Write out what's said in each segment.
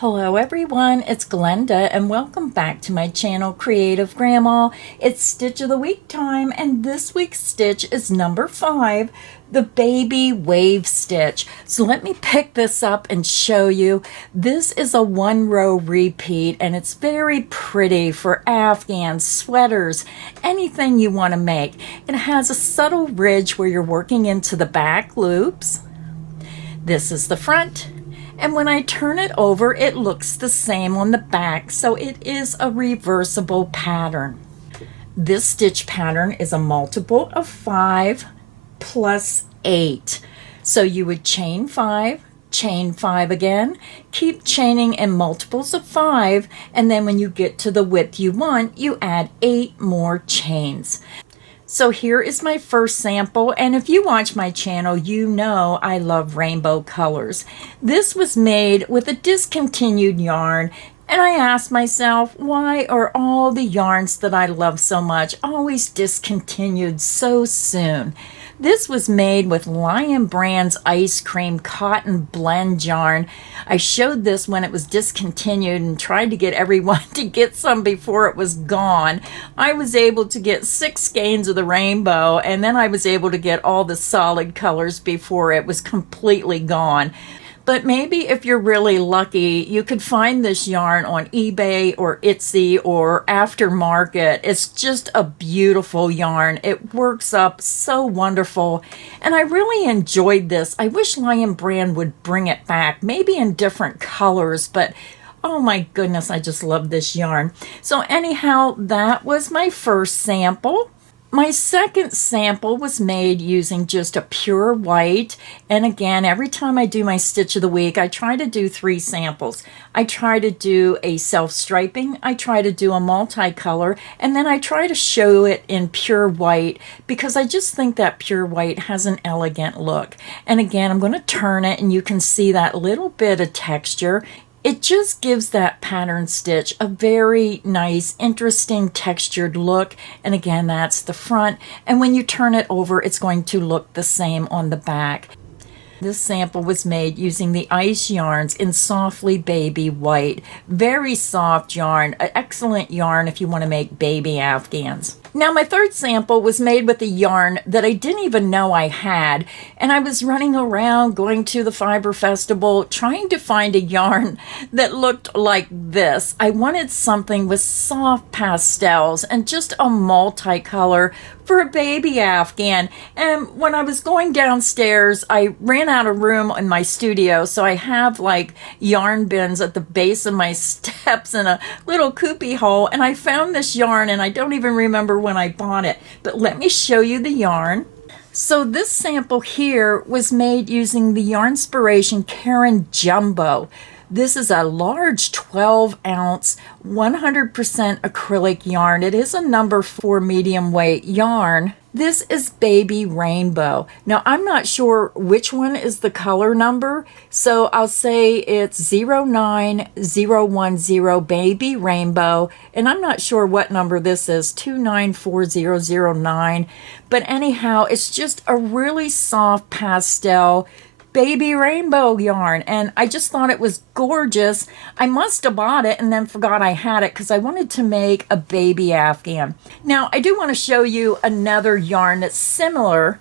Hello everyone, it's Glenda and welcome back to my channel Creative Grandma. It's Stitch of the Week time and this week's stitch is number 5, the baby wave stitch. So let me pick this up and show you. This is a 1-row repeat and it's very pretty for afghans, sweaters, anything you want to make. It has a subtle ridge where you're working into the back loops. This is the front. And when I turn it over, it looks the same on the back, so it is a reversible pattern. This stitch pattern is a multiple of 5 plus 8. So you would chain 5 again, keep chaining in multiples of 5, and then when you get to the width you want, you add 8 more chains. So here is my first sample, and if you watch my channel, you know I love rainbow colors. This was made with a discontinued yarn, and I asked myself, why are all the yarns that I love so much always discontinued so soon? This was made with Lion Brand's Ice Cream Cotton Blend yarn. I showed this when it was discontinued and tried to get everyone to get some before it was gone. I was able to get 6 skeins of the rainbow, and then I was able to get all the solid colors before it was completely gone. But maybe if you're really lucky, you could find this yarn on eBay or Etsy or aftermarket. It's just a beautiful yarn. It works up so wonderful. And I really enjoyed this. I wish Lion Brand would bring it back, maybe in different colors, but oh my goodness, I just love this yarn. So anyhow, that was my first sample. My second sample was made using just a pure white, and again, every time I do my stitch of the week, I try to do 3 samples. I try to do a self-striping, I try to do a multicolor, and then I try to show it in pure white because I just think that pure white has an elegant look. And again, I'm going to turn it and you can see that little bit of texture. It just gives that pattern stitch a very nice, interesting textured look. And again, that's the front. And when you turn it over, it's going to look the same on the back. This sample was made using the ice yarns in Softly Baby White. Very soft yarn, an excellent yarn if you want to make baby afghans. Now my third sample was made with a yarn that I didn't even know I had, and I was running around going to the Fiber Festival trying to find a yarn that looked like this. I wanted something with soft pastels and just a multicolor for a baby afghan. And when I was going downstairs, I ran out of room in my studio, so I have like yarn bins at the base of my steps in a little coopy hole, and I found this yarn and I don't even remember when I bought it, but let me show you the yarn. So this sample here was made using the Yarnspiration Karen Jumbo. This is a large 12-ounce, 100% acrylic yarn. It is a number 4 medium weight yarn. This is Baby Rainbow. Now, I'm not sure which one is the color number, so I'll say it's 09010 Baby Rainbow, and I'm not sure what number this is, 294009. But anyhow, it's just a really soft pastel baby rainbow yarn, and I just thought it was gorgeous. I must have bought it and then forgot I had it because I wanted to make a baby afghan. Now I do want to show you another yarn that's similar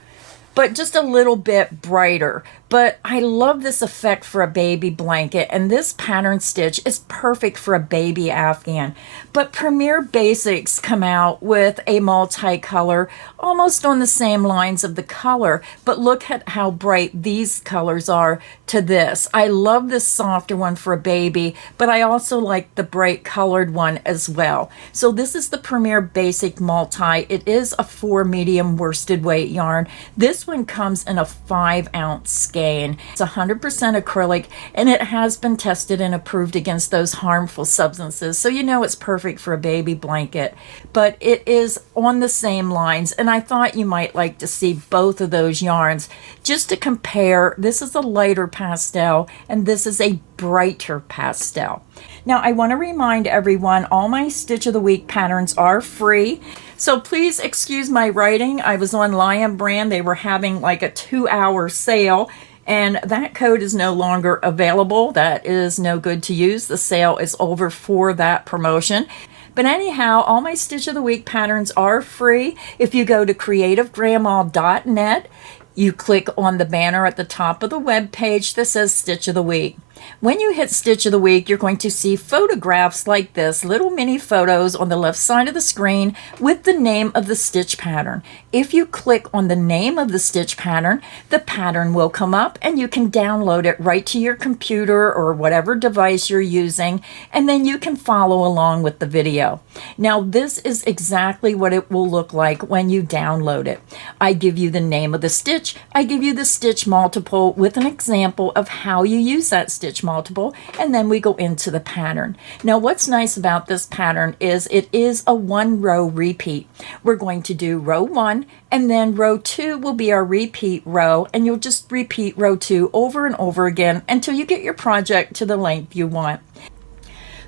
but just a little bit brighter. But I love this effect for a baby blanket, and this pattern stitch is perfect for a baby afghan. But Premier Basics come out with a multicolor almost on the same lines of the color, but look at how bright these colors are to this. I love this softer one for a baby, but I also like the bright colored one as well. So this is the Premier Basic Multi. It is a 4 medium worsted weight yarn. This one comes in a 5-ounce skein. It's 100% acrylic, and it has been tested and approved against those harmful substances, so you know it's perfect for a baby blanket. But it is on the same lines, and I thought you might like to see both of those yarns just to compare. This is a lighter pastel and this is a brighter pastel. Now I want to remind everyone, all my Stitch of the Week patterns are free. So please excuse my writing. I was on Lion Brand. They were having like a 2-hour sale, and that code is no longer available. That is no good to use. The sale is over for that promotion. But anyhow, all my Stitch of the Week patterns are free. If you go to creativegrandma.net, you click on the banner at the top of the web page that says Stitch of the Week. When you hit Stitch of the Week, you're going to see photographs like this, little mini photos on the left side of the screen with the name of the stitch pattern. If you click on the name of the stitch pattern, the pattern will come up and you can download it right to your computer or whatever device you're using, and then you can follow along with the video. Now, this is exactly what it will look like when you download it. I give you the name of the stitch, I give you the stitch multiple with an example of how you use that stitch multiple, and then we go into the pattern. Now, what's nice about this pattern is it is a 1-row repeat. We're going to do row 1, and then row 2 will be our repeat row, and you'll just repeat row 2 over and over again until you get your project to the length you want.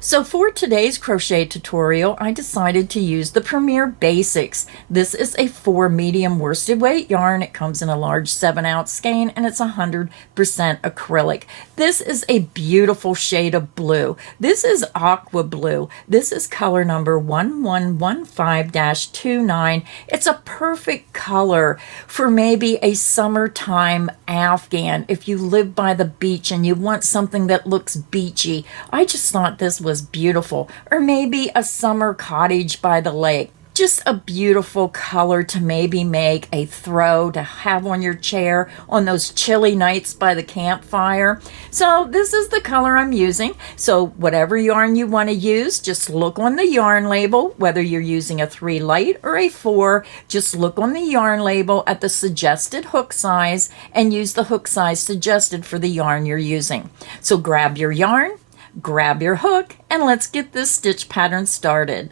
So for today's crochet tutorial, I decided to use the Premier Basics. This is a 4 medium worsted weight yarn. It comes in a large 7-ounce skein, and it's 100% acrylic. This is a beautiful shade of blue. This is aqua blue. This is color number 1115-29. It's a perfect color for maybe a summertime Afghan. If you live by the beach and you want something that looks beachy, I just thought this was beautiful. Or maybe a summer cottage by the lake. Just a beautiful color to maybe make a throw to have on your chair on those chilly nights by the campfire. So this is the color I'm using. So whatever yarn you want to use, just look on the yarn label, whether you're using a 3 light or a 4, just look on the yarn label at the suggested hook size and use the hook size suggested for the yarn you're using. So grab your yarn, grab your hook, and let's get this stitch pattern started.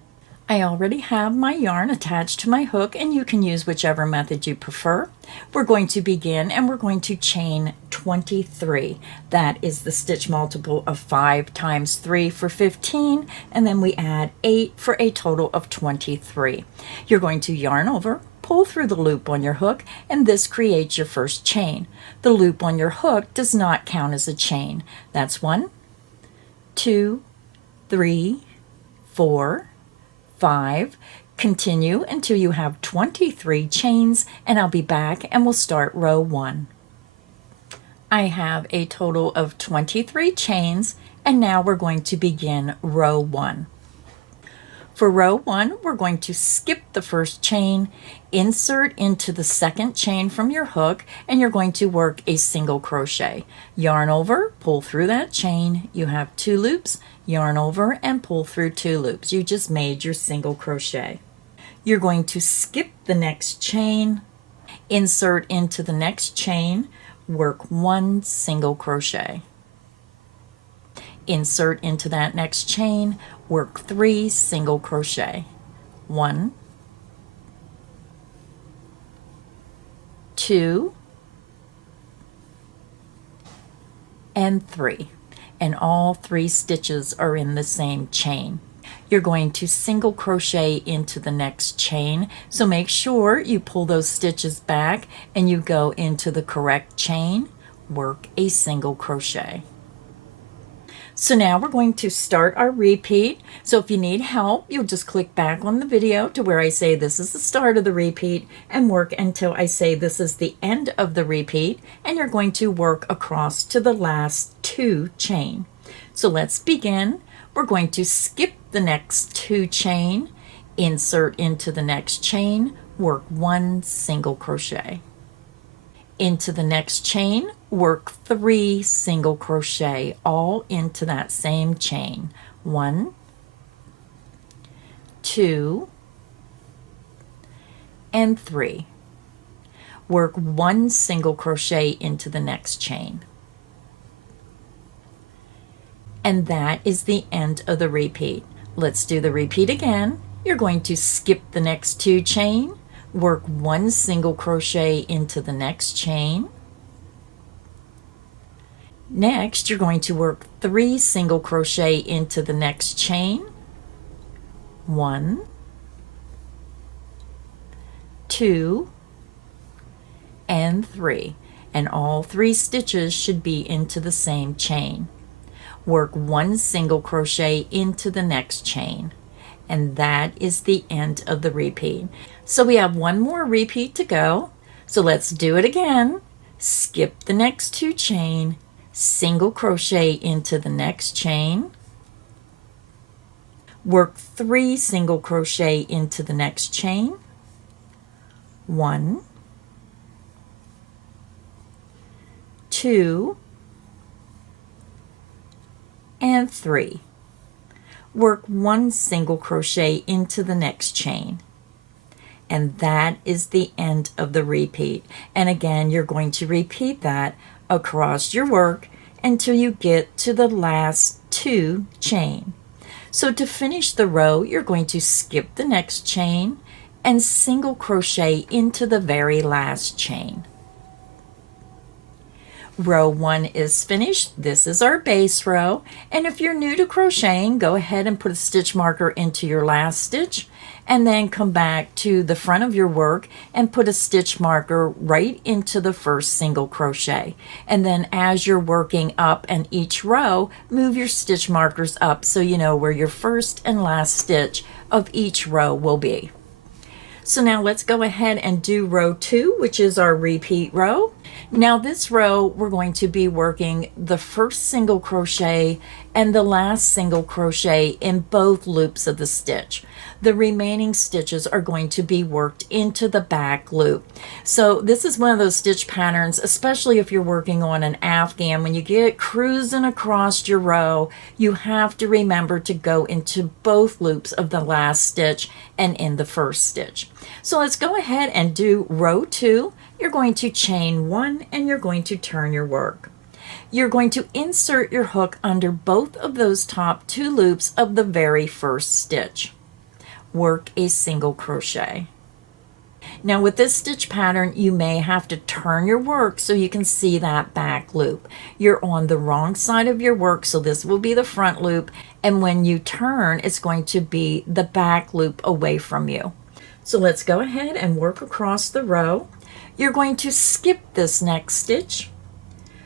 I already have my yarn attached to my hook, and you can use whichever method you prefer. We're going to begin and we're going to chain 23. That is the stitch multiple of 5 times 3 for 15, and then we add 8 for a total of 23. You're going to yarn over, pull through the loop on your hook, and this creates your first chain. The loop on your hook does not count as a chain. That's 1, 2, 3, 4, 5. Continue until you have 23 chains, and I'll be back and we'll start row 1. I have a total of 23 chains, and now we're going to begin row 1. For row 1, we're going to skip the first chain, insert into the second chain from your hook, and you're going to work a single crochet. Yarn over, pull through that chain. You have 2 loops, yarn over, and pull through 2 loops. You just made your single crochet. You're going to skip the next chain, insert into the next chain, work 1 single crochet. Insert into that next chain, work 3 single crochet. 1, 2, and 3. And all 3 stitches are in the same chain. You're going to single crochet into the next chain, so make sure you pull those stitches back and you go into the correct chain, work a single crochet. So now we're going to start our repeat. So if you need help, you'll just click back on the video to where I say this is the start of the repeat and work until I say this is the end of the repeat, and you're going to work across to the last 2 chain. So let's begin. We're going to skip the next 2 chain, insert into the next chain, work 1 single crochet. Into the next chain, work 3 single crochet, all into that same chain. 1, 2, and 3. Work 1 single crochet into the next chain. And that is the end of the repeat. Let's do the repeat again. You're going to skip the next 2 chain, work 1 single crochet into the next chain. Next, you're going to work 3 single crochet into the next chain. 1, 2, and 3. and all 3 stitches should be into the same chain. Work 1 single crochet into the next chain, and that is the end of the repeat. So we have 1 more repeat to go. So let's do it again. Skip the next 2 chain, single crochet into the next chain, work 3 single crochet into the next chain, 1, 2, and 3. Work 1 single crochet into the next chain, and that is the end of the repeat. And again, you're going to repeat that across your work until you get to the last 2 chain. So to finish the row, you're going to skip the next chain and single crochet into the very last chain. Row 1 is finished. This is our base row. And if you're new to crocheting, go ahead and put a stitch marker into your last stitch, and then come back to the front of your work and put a stitch marker right into the first single crochet. And then as you're working up in each row, move your stitch markers up so you know where your first and last stitch of each row will be. So now let's go ahead and do row 2, which is our repeat row. Now this row, we're going to be working the first single crochet and the last single crochet in both loops of the stitch. The remaining stitches are going to be worked into the back loop. So this is one of those stitch patterns, especially if you're working on an Afghan, when you get cruising across your row, you have to remember to go into both loops of the last stitch and in the first stitch. So let's go ahead and do row 2. You're going to chain 1 and you're going to turn your work. You're going to insert your hook under both of those top 2 loops of the very first stitch. Work a single crochet. Now with this stitch pattern, you may have to turn your work so you can see that back loop. You're on the wrong side of your work, so this will be the front loop, and when you turn, it's going to be the back loop away from you. So let's go ahead and work across the row. You're going to skip this next stitch.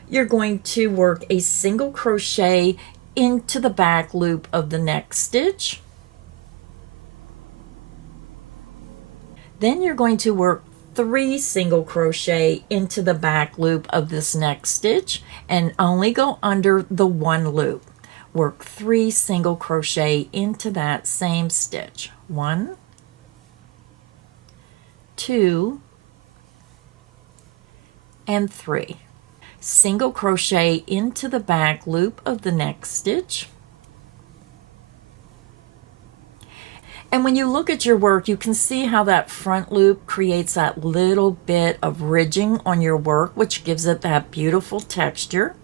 You're going to work a single crochet into the back loop of the next stitch. Then you're going to work 3 single crochet into the back loop of this next stitch and only go under the 1 loop. Work 3 single crochet into that same stitch. 1, 2, and 3. Single crochet into the back loop of the next stitch. And when you look at your work, you can see how that front loop creates that little bit of ridging on your work, which gives it that beautiful texture.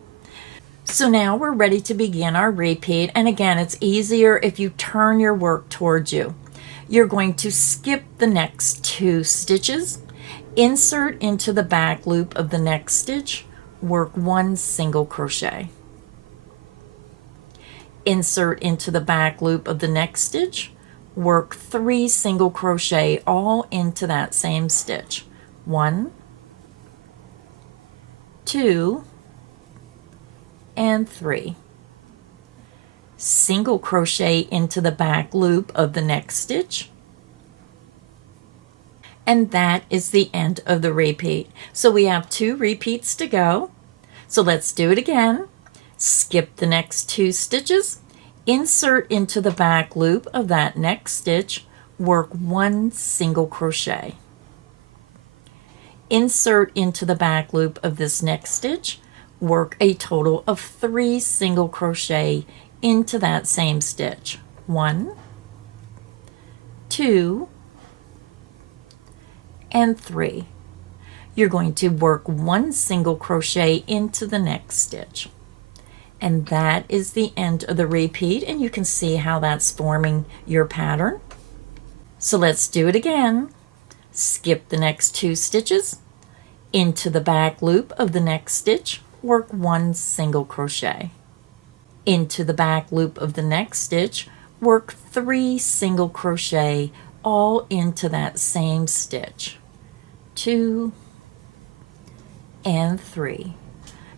So now we're ready to begin our repeat. And again, it's easier if you turn your work towards you. You're going to skip the next 2 stitches, insert into the back loop of the next stitch, work 1 single crochet. Insert into the back loop of the next stitch, work 3 single crochet all into that same stitch. 1, 2, and 3. Single crochet into the back loop of the next stitch. And that is the end of the repeat. So we have 2 repeats to go. So let's do it again. Skip the next 2 stitches, insert into the back loop of that next stitch, work 1 single crochet. Insert into the back loop of this next stitch, work a total of 3 single crochet into that same stitch. 1, 2, and 3. You're going to work 1 single crochet into the next stitch. And that is the end of the repeat, and you can see how that's forming your pattern. So let's do it again. Skip the next 2 stitches, into the back loop of the next stitch, work 1 single crochet. Into the back loop of the next stitch, work 3 single crochet all into that same stitch. 2 and 3.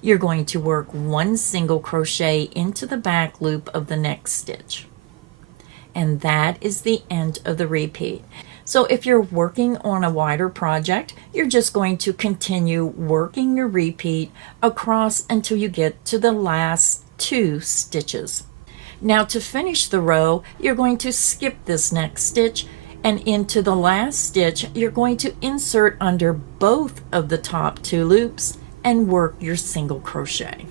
You're going to work 1 single crochet into the back loop of the next stitch. And that is the end of the repeat. So if you're working on a wider project, you're just going to continue working your repeat across until you get to the last 2 stitches. Now to finish the row, you're going to skip this next stitch, and into the last stitch, you're going to insert under both of the top 2 loops and work your single crochet.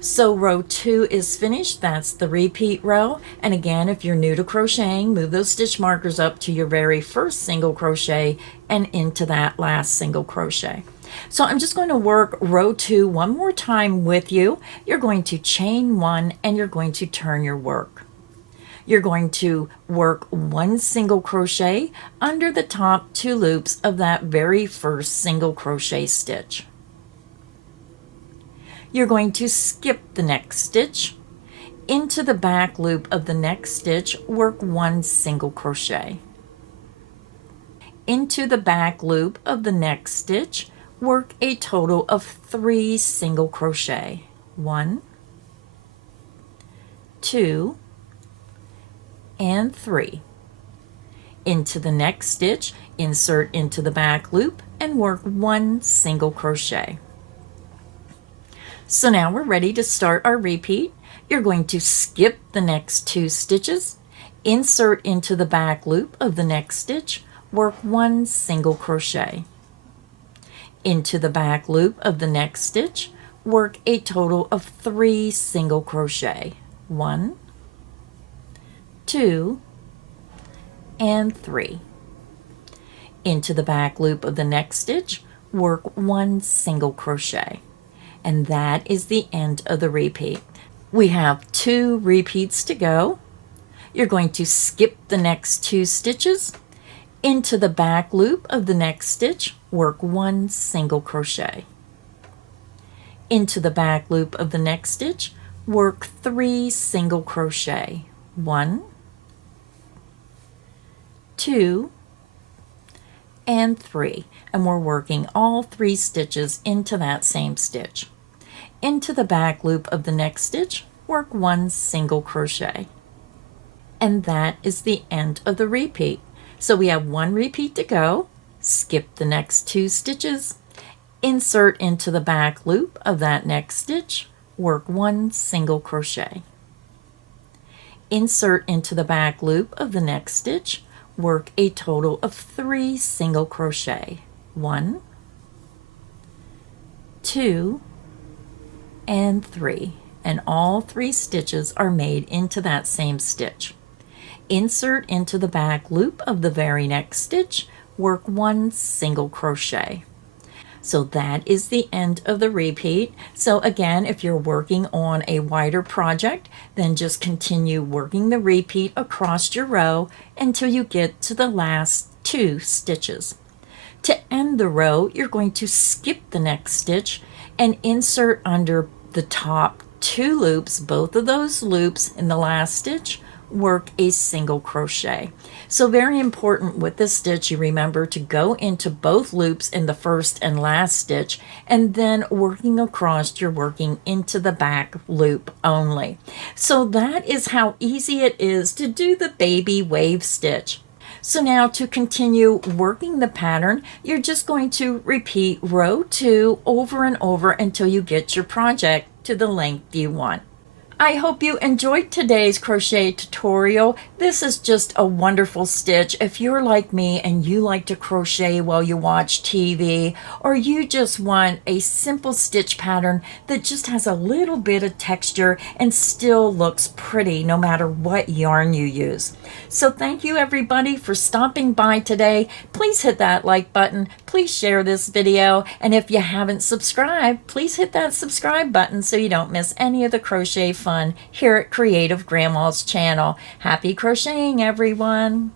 So row 2 is finished. That's the repeat row. And again, if you're new to crocheting, move those stitch markers up to your very first single crochet and into that last single crochet. So I'm just going to work row 2 one more time with you. You're going to chain 1 and you're going to turn your work. You're going to work 1 single crochet under the top 2 loops of that very first single crochet stitch. You're going to skip the next stitch. Into the back loop of the next stitch, work 1 single crochet. Into the back loop of the next stitch, work a total of 3 single crochet. 1, 2, and 3. Into the next stitch, insert into the back loop and work 1 single crochet. So now we're ready to start our repeat. You're going to skip the next 2 stitches, insert into the back loop of the next stitch, work 1 single crochet. Into the back loop of the next stitch, work a total of 3 single crochet. 1, 2, and 3. Into the back loop of the next stitch, work 1 single crochet. And that is the end of the repeat. We have 2 repeats to go. You're going to skip the next 2 stitches. Into the back loop of the next stitch, work 1 single crochet. Into the back loop of the next stitch, work 3 single crochet. 1, 2, and 3. And we're working all 3 stitches into that same stitch. Into the back loop of the next stitch, work 1 single crochet. And that is the end of the repeat. So we have 1 repeat to go. Skip the next 2 stitches, insert into the back loop of that next stitch, work 1 single crochet. Insert into the back loop of the next stitch, work a total of 3 single crochet. 1, 2, and 3. And all 3 stitches are made into that same stitch. Insert into the back loop of the very next stitch, work 1 single crochet. So that is the end of the repeat. So again, if you're working on a wider project, then just continue working the repeat across your row until you get to the last 2 stitches. To end the row, you're going to skip the next stitch and insert under the top 2 loops, both of those loops in the last stitch, work a single crochet. So very important with this stitch, you remember to go into both loops in the first and last stitch, and then working across, you're working into the back loop only. So that is how easy it is to do the baby wave stitch. So now to continue working the pattern, you're just going to repeat row 2 over and over until you get your project to the length you want. I hope you enjoyed today's crochet tutorial. This is just a wonderful stitch. If you're like me and you like to crochet while you watch TV, or you just want a simple stitch pattern that just has a little bit of texture and still looks pretty no matter what yarn you use. So thank you everybody for stopping by today. Please hit that like button. Please share this video. And if you haven't subscribed, please hit that subscribe button so you don't miss any of the crochet fun here at Creative Grandma's channel. Happy crocheting, everyone!